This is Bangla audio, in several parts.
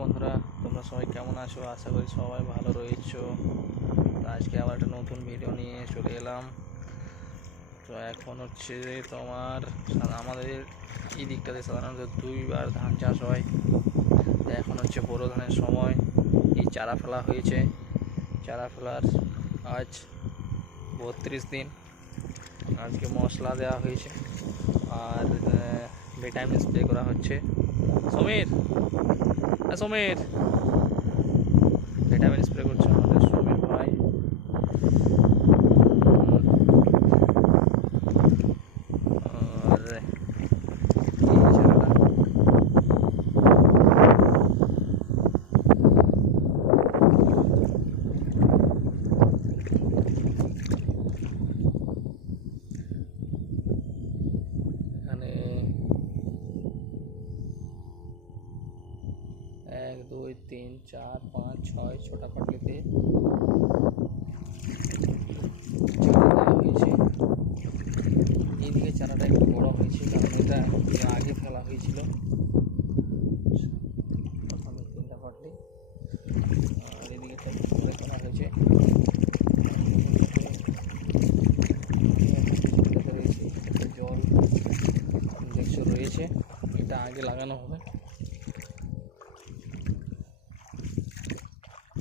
বন্ধুরা, তোমরা সবাই কেমন আছো? আশা করি সবাই ভালো রয়েছো। তো আজকে আবার একটা নতুন ভিডিও নিয়ে চলে এলাম। তো এখন হচ্ছে তোমার আমাদের এই দিকটাতে সাধারণত দুইবার ধান চাষ হয়। তো এখন হচ্ছে বোরো ধানের সময়। এই চারা ফেলা হয়েছে। চারা ফেলার আজ 32 দিন। আজকে মশলা দেওয়া হয়েছে আর ভিটামিন স্প্রে করা হচ্ছে। সমীর, সমীর, ভিটামিন স্প্রে করছে আমাদের সমীর ভাই। আর এই ছেলেটা এখানে 1 2 3 4 5 6 ছটা পাটলিতে চারা দেওয়া হয়েছে। এইদিকে চারাটা একটু বড় হয়েছে, কারণ এটা আগে ফেলা হয়েছিল। প্রথমে 3টা পাটলি, আর এদিকে তো পরে ফেলা হয়েছে। রয়েছে জল দেখছো রয়েছে, এটা আগে লাগানো হবে।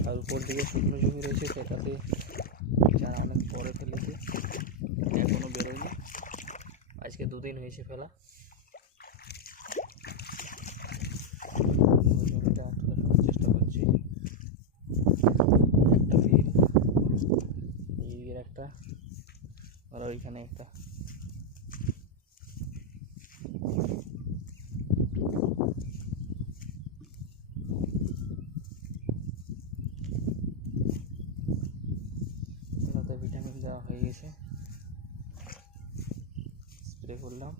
আর উপর দিকে শুকনো জমি রয়েছে, সেটাতে চারা অনেক পরে ফেলেছে, এখনো বেরোয়নি। আজকে 2 দিন হয়েছে ফেলা। জমিটা আটকানোর চেষ্টা করছি। একটা ফিল, এইদিকের একটা, আর ওইখানে একটা। এটাতে ভিটামিন দেওয়া হয়ে গেছে, স্প্রে করলাম।